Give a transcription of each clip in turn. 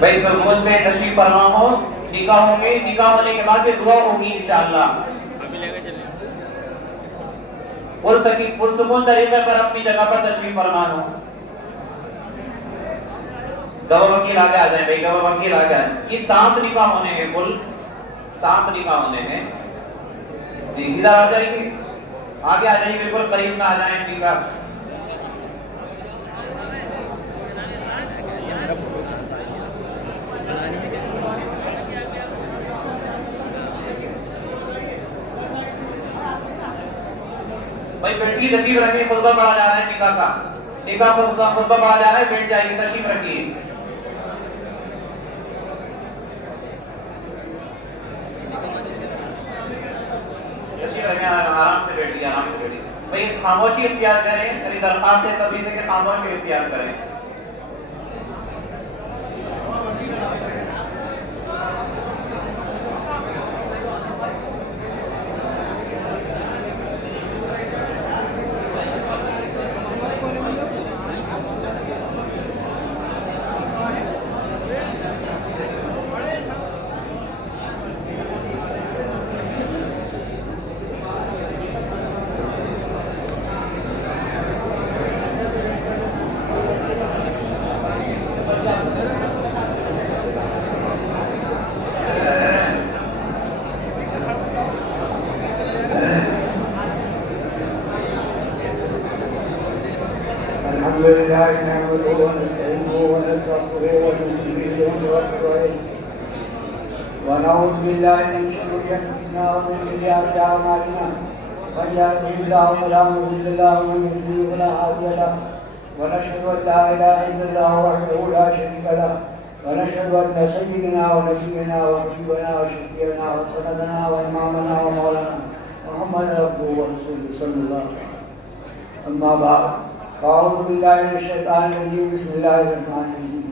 بھائی منہ میں تشریف فرما ہو، نکاح ہوں گے، نکاح ہونے کے بعد دعا ہوگی انشاءاللہ۔ پرسکون طریقے پر اپنی جگہ پر تشریف فرما ہو۔ گواہ وکیل آگے آ جائیں بھائی، گواہ وکیل آگے آ جائیں۔ یہ 7 نکاح ہونے ہیں، کل 7 نکاح ہونے ہیں جی۔ ادھر آ جائیں گے، آگے آ جائیں، بالکل قریب میں آ جائیں نکاح۔ بھائی بیٹھی تشریف رکھیے، خطبہ پڑھا جا رہا ہے نکاح کا، نکاح خطبہ پڑھا جا رہا ہے، بیٹھ جائیے، تشریف رکھیے۔ تشریف رکھیں، آرام سے بیٹھیے، آرام سے بیٹھیے بھائی، خاموشی اختیار کریں، میری درخواست ہے سبھی سے کہ خاموشی اختیار کریں۔ ونعوذ بالله من شرور انفسنا ومن سيئات اعمالنا، من يهده الله فلا مضل له ومن يضلل فلا هادي له، ونشهد ان لا اله الا الله وحده لا شريك له، ونشهد ان سيدنا ونبينا وحبيبنا وشفيعنا وسندنا وامامنا ومولانا محمد عبده ورسوله صلى الله عليه وسلم. اما بعد، اعوذ بالله من الشيطان الرجيم، بسم الله الرحمن الرحيم.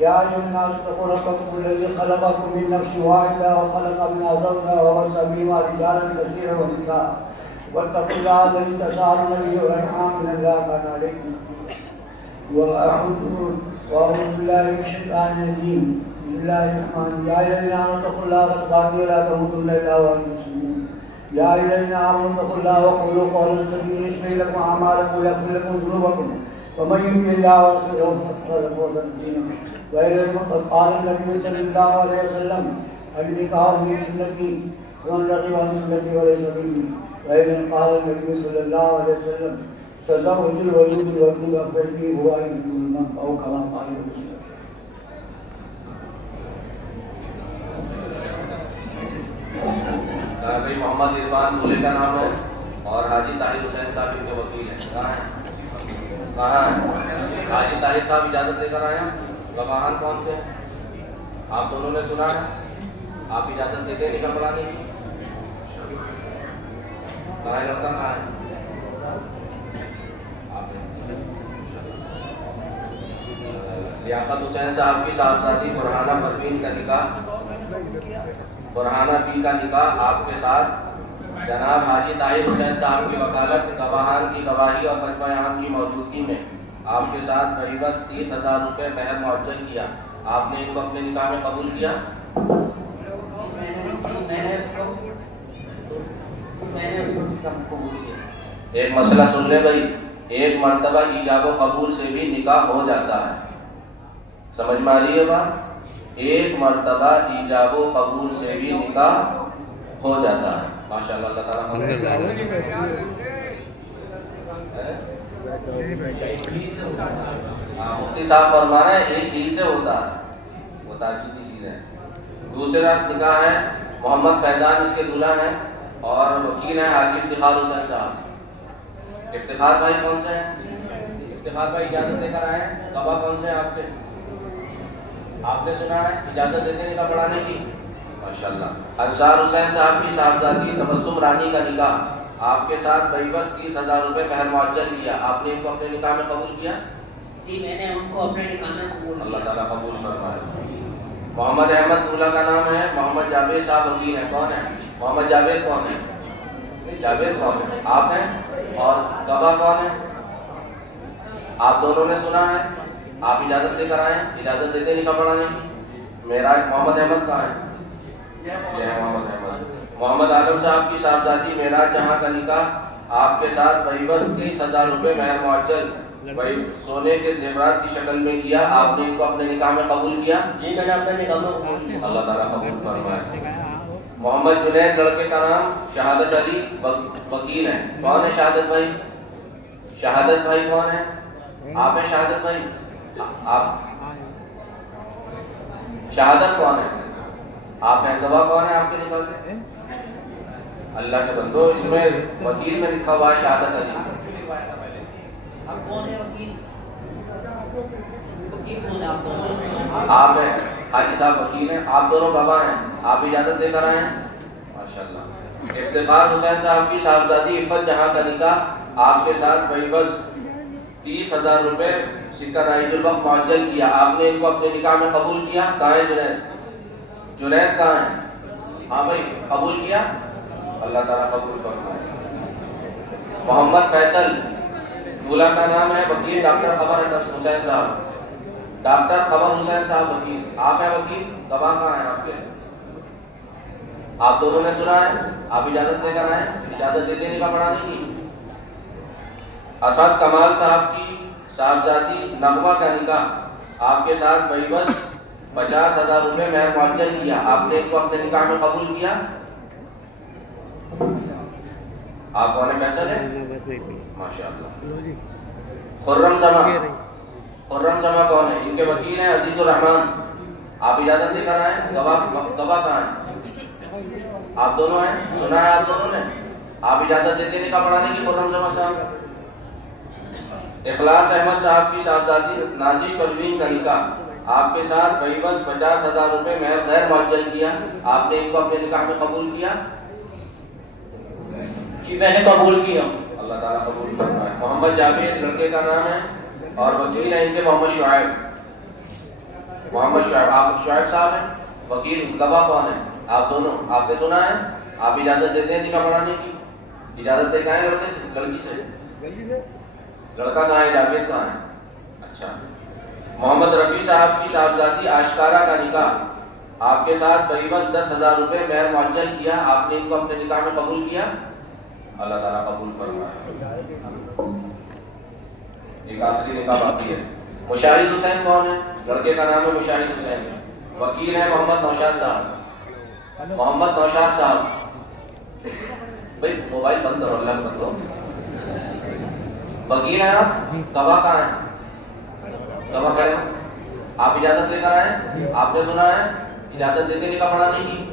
يا أيها الناس اتقوا ربكم الذي خلقكم من نفس واحدة وخلق منها زوجها وبث منهما رجالا كثيرا ونساء، واتقوا الله الذي تساءلون به والأرحام إن الله كان عليكم وأعوذ بالله من الشيطان الرجيم، بسم الله الرحمن الرحيم. يا أيها الذين آمنوا اتقوا الله واتقوا ولا تموتن إلا وأنتم مسلمون. يا أيها الذين آمنوا اتقوا الله وقولوا قولا سديدا يصلح لكم أعمالكم ويغفر لكم ذنوبكم، ومن يطع الله ورسوله فقد فاز فوزا عظيما. قال النبي صلى الله عليه وسلم: النكاح من سنتي ومن رغب عن سنتي وليس مني. وأيضا قال النبي صلى الله عليه وسلم: تزوج الوليد والولد فإني هو المن، أو كما قال الرسول. بھائی محمد عرفان دولے کا نام ہے اور حاجی طاہر حسین صاحب ان کے وکیل ہیں. کہاں ہیں؟ حاجی طاہر صاحب اجازت لے کر آئے ہیں. گواہان کون سے؟ آپ دونوں نے سنا ہے. آپ اجازت دیتے ہیں نکاح پڑھانے کی؟ کہاں ہے لڑکا؟ کہاں ہے؟ لیاقت حسین صاحب کی صاحبزادی برہانہ پروین کا نکاح، برہانہ بی کا نکاح آپ کے ساتھ جناب حاجی طاہر حسین صاحب کی وکالت، گواہان کی گواہی اور مجمع عام کی موجودگی میں آپ کے ساتھ قریباً 30,000 روپے مہر معجل کیا. آپ نے ان کو اپنے نکاح میں قبول کیا؟ ایک مسئلہ سن لے بھائی، ایک مرتبہ ایجاب و قبول سے بھی نکاح ہو جاتا ہے. سمجھ میں آ رہی ہے بات؟ ایک مرتبہ ایجاب و قبول سے بھی نکاح ہو جاتا ہے. ماشاءاللہ، اللہ تعالیٰ مفتی صاحب فرما رہے ہیں ایک ہی سے ہوتا ہے، وہ تاکیدی چیز ہے. دوسرا نکاح ہے محمد فیضان، اس کے دولہا ہیں اور وکیل ہیں حاجی افتخار حسین صاحب. افتخار بھائی کون سے ہیں؟ افتخار بھائی اجازت دے کر آئے ہیں. گواہ کون سے ہیں آپ کے؟ آپ نے سنا ہے اجازت دیتے ہیں نکاح پڑھانے کی؟ ماشاءاللہ. افزار حسین صاحب کی صاحبزادی تبسم رانی کا نکاح آپ کے ساتھ بس 30,000 روپے مہر معجل کیا. آپ نے ان کو اپنے نکاح میں قبول کیا؟ جی، میں نے ان کو اپنے نکاح میں قبول کیا. اللہ تعالیٰ قبول فرمائے. محمد احمد دولہا کا نام ہے. محمد جاوید صاحب وکیل ہیں. کون ہے محمد جاوید؟ کون ہے جاوید؟ کون ہے؟ آپ ہیں. اور گواہ کون ہے؟ آپ دونوں نے سنا ہے. آپ اجازت لے کر آئے ہیں؟ اجازت دیتے نکاح پڑھانے کی؟ معراج محمد احمد کہاں ہے؟ یہ ہے محمد احمد۔ محمد عالم صاحب کی صاحبزادی معراج جہاں کا نکاح آپ کے ساتھ وہی بس 30,000 روپے مہر معجل وہی سونے کے زیورات کی شکل میں کیا، آپ نے ان کو اپنے نکاح میں قبول کیا؟ جی میں نے اپنے نکاح میں قبول کیا۔ اللہ تعالیٰ قبول فرمائے۔ محمد جنید لڑکے کا نام شہادت علی وکیل ہے۔ کون ہے شہادت بھائی؟ شہادت بھائی کون ہے؟ آپ ہیں شہادت بھائی؟ آپ شہادت کون ہے؟ آپ ہیں گواہ کون ہے آپ کے نکاح میں؟ اللہ کے بندو، اس میں وکیل میں لکھا ہوا ہے شہادت علی۔ آپ کون ہے وکیل؟ وکیل کون ہے آپ دونوں؟ آپ ہیں حاجی صاحب وکیل ہیں، آپ دونوں گواہ ہیں، آپ اجازت دے کر آئے ہیں؟ ماشاءاللہ۔ افتخار حسین صاحب کی صاحبزادی عفت جہاں کا نکاح آپ کے ساتھ وہی بس 30,000 روپے سکہ رائج الوقت معجل کیا، آپ نے ان کو اپنے نکاح میں قبول کیا؟ کہاں ہے جنید؟ جنید کہاں ہے؟ ہاں بھائی قبول کیا؟ اللہ تعالیٰ قبول فرمائے۔ محمد فیصل دولہا کا نام ہے وکیل ڈاکٹر خبر حسین صاحب، ڈاکٹر خبر حسین صاحب وکیل، آپ ہیں وکیل؟ گواہ کہاں ہیں آپ کے؟ آپ دونوں نے سنا ہے، آپ اجازت دے کر آئے؟ اجازت دیتے نکاح پڑھانے کی؟ اسد کمال صاحب کی صاحبزادی نغمہ کا نکاح آپ کے ساتھ وہی بس 50,000 روپے مہر معجل کیا، آپ نے ان کو اپنے نکاح میں قبول کیا؟ آپ کون ہے؟ فیصل ہے؟ ماشاءاللہ۔ خرم سما، خرم سما کون ہے؟ ان کے وکیل ہیں عزیز الرحمان، آپ اجازت دے کر آئے؟ گواہ کہاں ہیں؟ آپ دونوں ہیں؟ سنا ہے آپ دونوں نے؟ آپ اجازت دیتے نکاح پڑھانے کی خرم سما صاحب؟ اخلاص احمد صاحب کی صاحبزادی نازش پروین کا نکاح آپ کے ساتھ وہی بس 50,000 روپے مہر غیر معجل کیا، آپ نے ان کو اپنے نکاح میں قبول کیا؟ جی میں نے قبول کیا۔ اللہ تعالیٰ قبول فرمائے۔ محمد جاوید لڑکے کا نام ہے اور وکیل ہیں ان کے محمد شعیب۔ محمد شعیب، آپ شعیب صاحب ہیں؟ وکیل گواہ کون ہے؟ آپ دونوں، آپ نے سنا ہے؟ آپ اجازت دیتے ہیں نکاح پڑھانے کی؟ اجازت دے کہاں ہے لڑکے سے؟ لڑکی سے؟ لڑکا کہاں ہے؟ جاوید کہاں ہے؟ اچھا۔ محمد رفیع صاحب کی صاحبزادی آشکارا کا نکاح آپ کے ساتھ وہی بس 10,000 روپے مہر معجل کیا، آپ نے ان کو اپنے نکاح میں قبول کیا؟ اللہ تعالیٰ قبول فرمائے۔ ایک آخری نکاح باقی ہے۔ مشاہد حسین کون ہے؟ لڑکے کا نام ہے مشاہد حسین، وکیل ہے محمد نوشاد صاحب۔ محمد نوشاد صاحب، بھائی موبائل بند کرو، اللہ بند کرو۔ وکیل ہیں آپ؟ گواہ کہاں ہیں؟ گواہ کریں آپ اجازت لے کر آئے؟ آپ نے سنا ہے؟ اجازت دیتے نکاح پڑھانے کی؟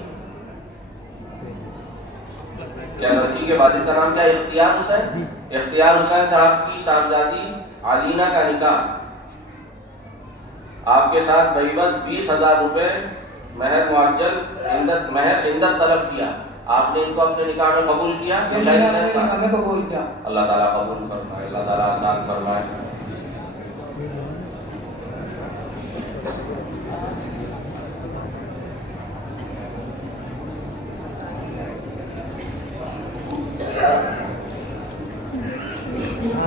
کیا لڑکی کے والد کا نام کیا؟ اختیار حسین۔ اختیار حسین صاحب کی صاحبزادی علینا کا نکاح آپ کے ساتھ وہی بس 20,000 روپے مہر معجل عندت طلب کیا، آپ نے ان کو اپنے نکاح میں قبول کیا؟ ہمیں قبول کیا۔ اللہ تعالیٰ قبول فرمائے، اللہ تعالیٰ آسان فرمائے۔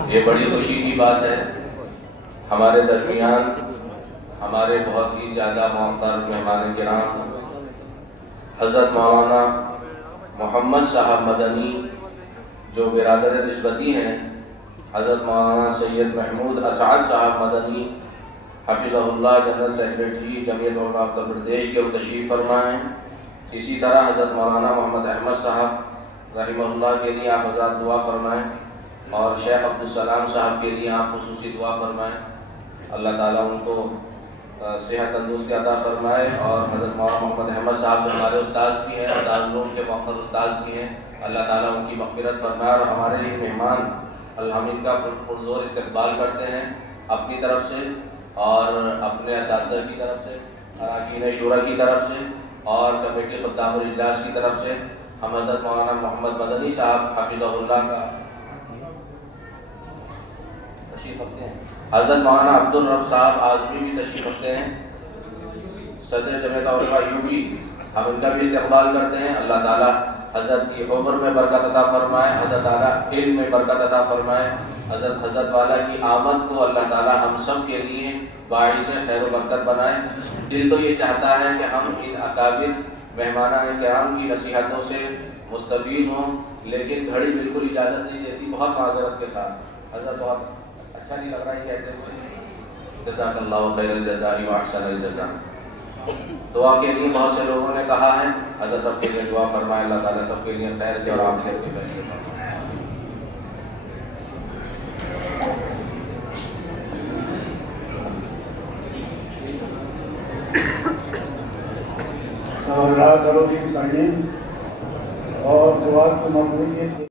یہ بڑی خوشی کی بات ہے، ہمارے درمیان ہمارے بہت ہی زیادہ محترم مہمان کرام حضرت مولانا محمد صاحب مدنی جو برادر نسبتی ہیں، حضرت مولانا سید محمود اسعد صاحب مدنی حفظہ اللہ جنرل سیکریٹری جمعیت علماء اتر پردیش کے تشریف فرما ہیں۔ اسی طرح حضرت مولانا محمد احمد صاحب رحمہ اللہ کے لیے آپ حضرات دعا فرمائیں، اور شیخ عبدالسلام صاحب کے لیے آپ خصوصی دعا فرمائیں، اللہ تعالیٰ ان کو صحت تندرستی عطا فرمائے، اور حضرت مولانا محمد احمد صاحب جو ہمارے استاذ بھی ہیں اور دارالعلوم کے موقر استاذ بھی ہیں، اللہ تعالیٰ ان کی مغفرت فرمائے، اور ہمارے لیے مہمان الحمد کا پرزور استقبال کرتے ہیں اپنی طرف سے اور اپنے اساتذہ کی طرف سے، اراکین شورا کی طرف سے اور کمیٹی خدام الاجلاس کی طرف سے۔ ہم حضرت مولانا محمد مدنی صاحب حفظہ اللہ کا تشریف رکھتے ہیں، حضرت مولانا عبدالرب صاحب آزمی بھی تشریف رکھتے ہیں، صدر جمعیت علماء یوبی، ہم ان کا بھی استقبال کرتے ہیں۔ اللہ تعالیٰ حضرت کی عمر میں برکت عطا فرمائے، حضرت تعالیٰ علم میں برکت عطا فرمائے، حضرت والا کی آمد کو اللہ تعالیٰ ہم سب کے لیے باعث خیر و برکت بنائے۔ دل تو یہ چاہتا ہے کہ ہم ان اکابر مہمانان کرام کی نصیحتوں سے مستفید ہوں، لیکن گھڑی بالکل اجازت نہیں دیتی، بہت معذرت کے ساتھ۔ حضرت بہت اچھا نہیں لگ رہا ہے کہتے ہوئے، جزاک اللہ خیر الجزاء و احسن الجزاء۔ دعا کے لیے بہت سے لوگوں نے کہا ہے، حضرت سب کے لیے دعا فرمائے، اللہ تعالیٰ سب کے لیے خیر کے اور عافیت کے فیصلے فرمائے۔ کرو پڑھنے اور دعا کو مقبولیت